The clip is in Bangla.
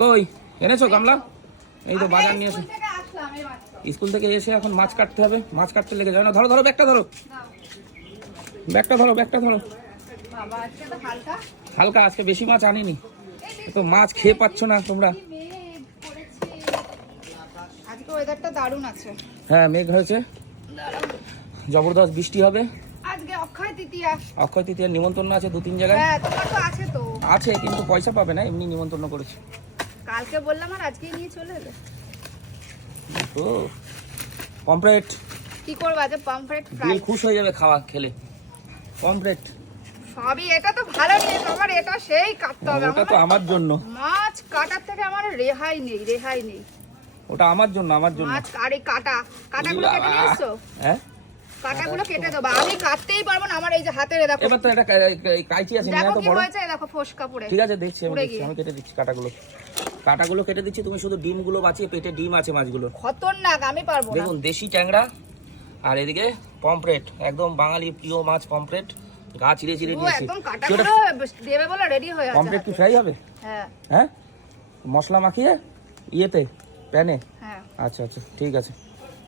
কই এনেছো গামলা? এই তো বাজার নিয়ে এসে স্কুল থেকে এসে এখন মাছ কাটতে হবে, মাছ কাটতে লেগে যায় না। ধরো ধরো ব্যাগটা ধরো, ব্যাগটা ধরো, ব্যাগটা ধরো। হালকা, আজকে বেশি মাছ আনিনি, তো মাছ খেয়ে পাচ্ছ না তোমরা। আজকে ওয়েদারটা দারুণ আছে। হ্যাঁ মেঘ হয়েছে, জবরদস্ত বৃষ্টি হবে। আজকে অক্ষয় তৃতীয়া, অক্ষয় তৃতীয়ার নিমন্ত্রণ আছে 2-3 জায়গায়। হ্যাঁ তোমার তো আছে তো। আছে কিন্তু পয়সা পাবে না, এমনি নিমন্ত্রণ করেছে। কালকে বললাম আর আজকেই নিয়ে চলে এলে। তো পমফ্রেট কি করবো আজ? Pomfret fry. দিল খুশ হয়ে যাবে খাওয়া খেলে। পমফ্রেট সবই, এটা তো ভালো নিয়ে আমার, এটা সেই কাটতে হবে। ওটা তো আমার জন্য, মাছ কাটার থেকে আমার রেহাই নেই, রেহাই নেই। ওটা আমার জন্য, আমার জন্য। মাছ আরে কাটাগুলো কেটে নিয়েছো? হ্যাঁ কাটাগুলো কেটে দেবো, আমি কাটতেই পারবো না। আমার এই যে হাতের দেখো, এবার তো এটা কাইচি আছে না দেখো তো কি বড়। হয়েছে, দেখো ফোসকা পড়ে। ঠিক আছে দেখছি, আমি পুড়ে দেখছি, গিয়ে। আমি কেটে দিচ্ছি কাটাগুলো কেটে দিচ্ছি। তুমি শুধু ডিমগুলো বাঁচিয়ে, পেটে ডিম আছে মাছগুলো। খতরনাক, আমি পারবো না। দেখুন দেশি ট্যাংরা, আর এদিকে পমফ্রেট, একদম বাঙালি প্রিয় মাছ পমফ্রেট। গা চিড়ে চিড়ে ও দিয়েছি। একদম কাটাগুলো দেবে বলে রেডি হয়ে আছে। পমফ্রেট কি ফ্রাই হবে? হ্যাঁ হ্যাঁ মশলা মাখিয়ে ইয়েতে প্যানে? হ্যাঁ। আচ্ছা আচ্ছা ঠিক আছে।